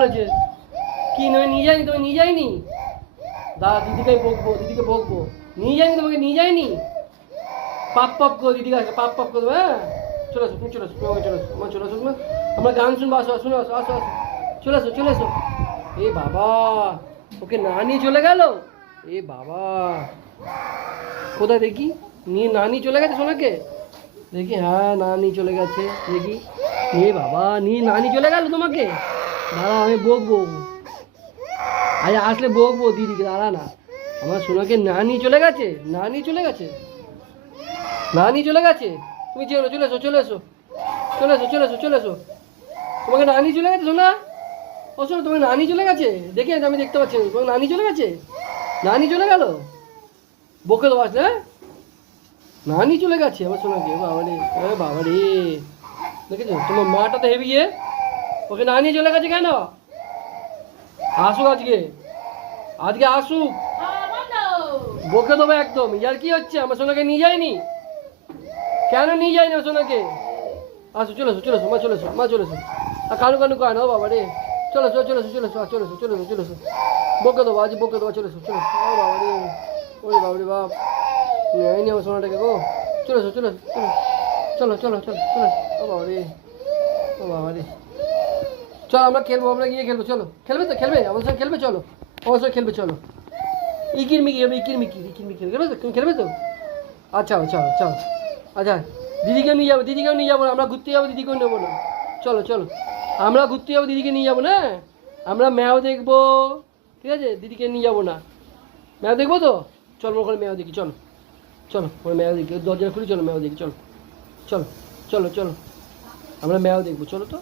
বলেছে কি নয় নিয়ে যায়নি, তোমাকে নিয়ে যায়নি? দাদা দিদিকে বকবো, দিদিকে বকবো। নিয়ে যায়নি তোমাকে, নিয়ে যায়নি? পাপ পাপ করো দিদিকে, আসো পাপ পাপ করবো। হ্যাঁ চলে আসো, তুমি চলে আসো, তোমাকে চলে আসো, আমার চলে আসো, আমরা গান শুনবো। আসো শুনে আসো, আসো আসো, চলে আসো চলে আসো। এ বাবা, ওকে না নিয়ে চলে গেল। এ বাবা, কোথায় দেখি? নিয়ে না নিয়ে চলে গেছে সোনাকে, দেখি। হ্যাঁ না নিয়ে চলে গেছে, দেখি। এ বাবা, নিয়ে না নিয়ে চলে গেল তোমাকে। দাঁড়া আমি বকবো, আজ আসলে বকবো দিদিকে, দাঁড়া না। আমার সোনাকে না নিয়ে চলে গেছে, না নিয়ে চলে গেছে, না নিয়ে চলে গেছে। তুমি চলে চলে এসো, চলে এসো, চলে এসো, চলে এসো, চলে এসো। তোমাকে না নিয়ে চলে গেছে সোনা। ও শোনো, তোমাকে না নিয়ে চলে গেছে, দেখে আমি দেখতে পাচ্ছি। তোমাকে না নিয়ে চলে গেছে, না নিয়ে চলে গেল। বকে দেবো আসলে। হ্যাঁ না নিয়ে চলে গেছে আমার সোনাকে। বাবা রে, বাবা রে, দেখেছো তোমার মাটা তো হেভি। ওকে না নিয়ে চলে গেছে কেন? আসুক আজকে, আজকে আসুক, বকে দেবো একদম। ইয়ার কি হচ্ছে? আমার সোনাকে নিয়ে যায়নি কেন? নিয়ে যায়নি আমার সোনাকে। আসো চলে এসো, চলে এসো মা, চলে এসো মা, চলে এসো। আর কানু কানু কয় না, ও বাবা রে। চলে এসো, চলে এসো, চলে এসো, চলে এসো, চলে এসো, চলে এসো। বকে দেবো আজ, বকে দেবো। চলে এসো, চলে এসো। ও বাবা রে, ওরে বাবা রে বাপ, নেয়নি আমার সোনাটাকে গো। চলে এসো, চলে এসো, চলো চলো চলো চলো। ও বাবা রে, ও বাবা রে। চলো আমরা খেলবো, আমরা গিয়ে খেলবো। চলো, খেলবে তো? খেলবে আমার সঙ্গে? খেলবে? চলো আমার সঙ্গে খেলবে, চলো। ইকির মিকি হবে, ইকির মিকি, ইকির মিকি খেলবে তো? তুমি খেলবে তো? আচ্ছা চলো চলো। আচ্ছা দিদিকেও নিয়ে যাবো, দিদিকেও নিয়ে যাবো না, আমরা ঘুরতে যাবো, দিদিকেও নেবো না। চলো চলো, আমরা ঘুরতে যাবো, দিদিকে নিয়ে যাবো না। আমরা ম্যাও দেখবো, ঠিক আছে? দিদিকে নিয়ে যাবো না। ম্যাও দেখবো তো? চলো ওখানে ম্যাও দেখি, চলো চলো, ওখানে ম্যাও দেখি, দরজা খুলি, চলো ম্যাও দেখি, চলো চলো চলো চলো। আমরা ম্যাও দেখবো, চলো তো।